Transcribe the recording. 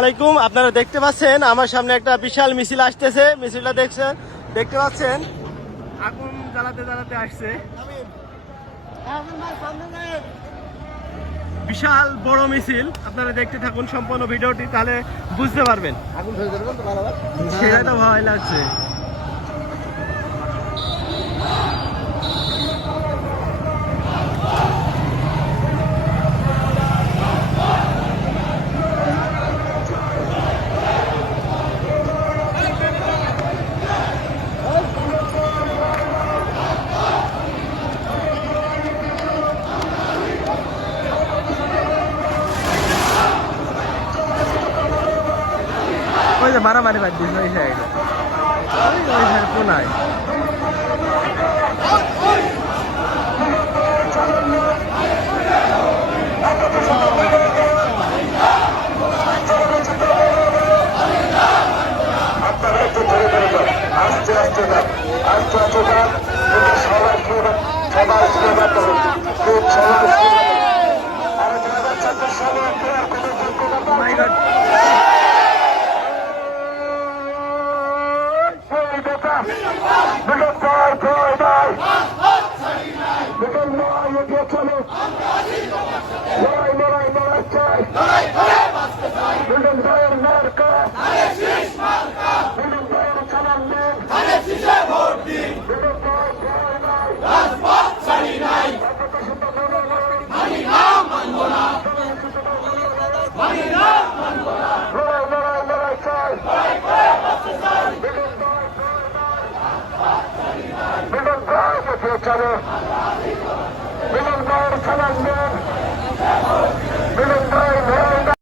আসসালামাইকুম। আপনারা দেখতে পাচ্ছেন আমার সামনে একটা বিশাল মিছিল আসতেছে। মিছিলটা দেখতে পাচ্ছেন আগুন জ্বালাতে জ্বালাতে আসছে। বিশাল বড় মিছিল, আপনারা দেখতে থাকুন সম্পূর্ণ ভিডিওটি, তাহলে বুঝতে পারবেন। আগুন ধরে যাবে তো ভালো, সেটাই তো ভয় লাগছে। ওই যে মারামারি বাদ দিস ওই সাইডে, ওই সাইড কোনায়। চলো